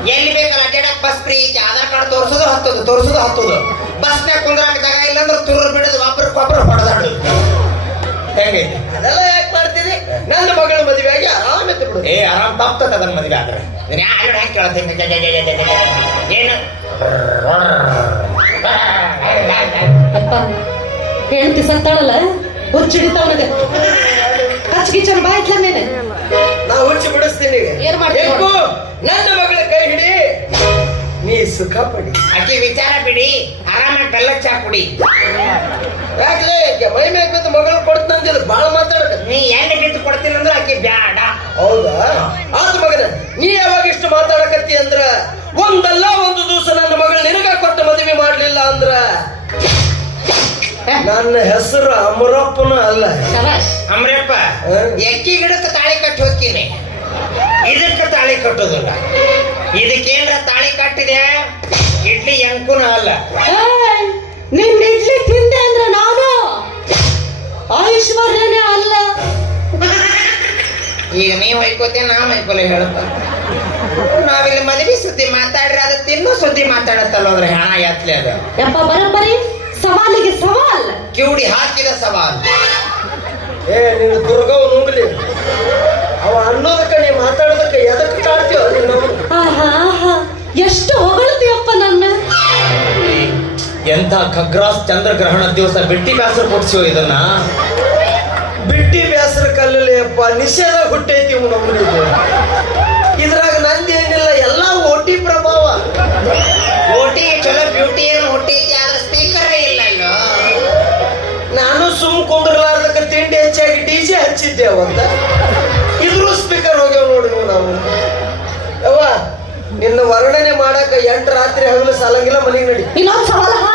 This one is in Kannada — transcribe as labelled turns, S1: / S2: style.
S1: ಎಲ್ಲಿ ಬೇಕಲ್ಲ ಅಡ್ಡಾಡಕ್ ಬಸ್ ಫ್ರೀ ಐತಿ. ಆಧಾರ್ ಕಾರ್ಡ್ ತೋರಿಸೋದು ಹತ್ತೋದು ಬಸ್ನಾಗ ಕುಂದ್ರಾಕ ಜಾಗ ಇಲ್ಲ ಅಂದ್ರೆ ತುರು ಬಿಡೋದು ಒಬ್ರು ಹೊಡೆದಾಡೋದು. ಹೆಂಗೈತಿ?
S2: ಅದೆಲ್ಲ ಯಾಕೆ ಮಾಡ್ತೀನಿ? ನನ್ನ ಮಗಳ ಮದುವೆಯಾಗಿ ಆರಾಮ ಎತ್ತು ಬಿಡು.
S1: ಆರಾಮ್ ತಪ್ತದ ಅದನ್ನ ಮದುವೆ ಆದ್ರೆ ಯಾರು ಹ್ಯಾಂಗ ಕೇಳತ್ತೆ ಏನು
S3: ಹೇಳ್ತಿ ಸತ್ತಾಳಲ್ಲ ಹುಚ್ಚಿಡಿತಾವನಗೆ ಹಚ್ಕಿಚನ್ ಬಾಯ್ತ್ಲ ಮೇಲೆ
S2: ನಾ ಹುಚ್ಚಿ ಬಿಡಿಸ್ತೀನಿ.
S3: ಏನ್ ಮಾಡ್ತೀಯ?
S2: ನನ್ನ ಮಗಳ ಕೈ ಹಿಡಿ, ನೀ ಸುಖ ಪಡಿ.
S1: ಆಕಿ ವಿಚಾರ ಬಿಡಿ, ಆರಾಮಾಗಿ ಬೆಲ್ಲ ಚಾ ಕುಡಿ.
S2: ಯಾಕಲೇ ಮೈ ಮ್ಯಾಗ ಬಿದ್ದು ಮಗಳು ಕೊಡ್ತಂದಿಲ್ಲ, ಬಾಳ ಮಾತಾಡಕ.
S1: ನೀ ಎಣ್ಣೆ ಬಿದ್ದು ಕೊಡ್ತೀನಿ ಅಂದ್ರೆ ಆಕಿ ಬ್ಯಾಡ.
S2: ಹೌದಾ? ಆತ ಮಗನ, ನೀ ಯಾವಾಗ ಇಷ್ಟು ಮಾತಾಡಕತ್ತಿ ಅಂದ್ರ ಒಂದಲ್ಲ ಒಂದು ದಿವಸ ನನ್ನ ಮಗಳು ನಿನಗ ಕೊಟ್ಟ ಮದುವೆ ಮಾಡ್ಲಿಲ್ಲ ಅಂದ್ರ ನನ್ನ ಹೆಸರು ಅಮರಪ್ಪನ ಅಲ್ಲ.
S1: ಅಮ್ರಪ್ಪ, ಎಕ್ಕಿ ಗಿಡಕ್ಕೆ ತಾಳಿ ಕಟ್ಟಿ ಹೋಗ್ತೀನಿ, ಇದಕ್ಕೆ ತಾಳಿ ಕಟ್ಟೋದಿಲ್ಲ. ಇದಕ್ಕೇನ್ರ ತಾಳಿ ಕಟ್ಟಿದೆ ಇಡ್ಲಿ ಎಂಕೂನ ಅಲ್ಲ.
S3: ನಿನ್ ಇಡ್ಲಿ ತಿಂದೆ ಅಂದ್ರೆ ನಾನು ಐಶ್ವರ್ಯನೇ ಅಲ್ಲ.
S1: ಈಗ ನೀವು ಹೊಯ್ಕೋತೇನೆ, ನಾ ಹೊಯ್ಕೊಲ್ಲ ಹೇಳಪ್ಪ. ನಾವಿಲ್ಲಿ ಮದುವೆ ಸುದ್ದಿ ಮಾತಾಡ್ರಿ, ಅದು ತಿನ್ನೋ ಸುದ್ದಿ ಮಾತಾಡತ್ತಲ್ಲ ಅಂದ್ರೆ ಹೆಣ ಎತ್ಲೆ ಅದು.
S3: ಯಪ್ಪ ಬರೋಬ್ಬರಿ ಸವಾಲಿಗೆ ಸವಾಲ್,
S1: ಕಿವುಡಿ ಹಾಕಿದ ಸವಾಲ್.
S2: ನೀನು ದುರ್ಗವ್ ನುಂಗ್ಲಿ, ಅವ ಅನ್ನೋದಕ್ಕ ನೀ ಮಾತಾಡೋದಕ್ಕ ಎದಕ್ಕೆ ಕಾಡ್ತೀವ ನೀನು?
S3: ಎಷ್ಟು ಹೊಗಳ್ತೀಯಪ್ಪ ನನ್ನ.
S1: ಎಂಥ ಖಗ್ರಾಸ್ ಚಂದ್ರಗ್ರಹಣ ದಿವಸ ಬಿಟ್ಟಿ ಬ್ಯಾಸರ ಕೊಡ್ಸೋ ಇದನ್ನ.
S2: ಬಿಟ್ಟಿ ಬ್ಯಾಸರ ಕಲ್ಲಲ್ಲಿ ಅಪ್ಪ ನಿಷೇಧ ಹುಟ್ಟೈತಿ ನಮ್ಮನಿಗೆ. ಇದ್ರಾಗ ನಂದು ಏನಿಲ್ಲ, ಎಲ್ಲ ಓಟಿ ಪ್ರಭಾವ.
S1: ಓಟಿ ಚಲೋ ಬ್ಯೂಟಿ ಏನು ಹುಟ್ಟೈತಿ, ಆದ್ರೆ ಸ್ಪೀಕರ್ ಇಲ್ಲ ಅಲ್ಲೋ.
S2: ನಾನು ಸುಮ್ ಕುಂದ್ರಲಾರ್ದಕ್ಕ ತಿಂಡಿ ಹೆಚ್ಚಾಗಿ ಡಿಜೆ ಹಚ್ಚಿದ್ದೆ ಅವತ್ತ. ಇದ್ರೂ ಸ್ಪೀಕರ್ ಹೋಗ್ಯಾವ ನೋಡಿ ನಾವು. ಯವ್ವ, ನಿನ್ನ ವರ್ಣನೆ ಮಾಡಾಕ 8 ರಾತ್ರಿ ಹಗಲು ಸಾಲಂಗಿಲ್ಲ, ಮನೆಗೆ ನಡಿ.
S3: ಇನ್ನೊಂದು ಸವಾಲ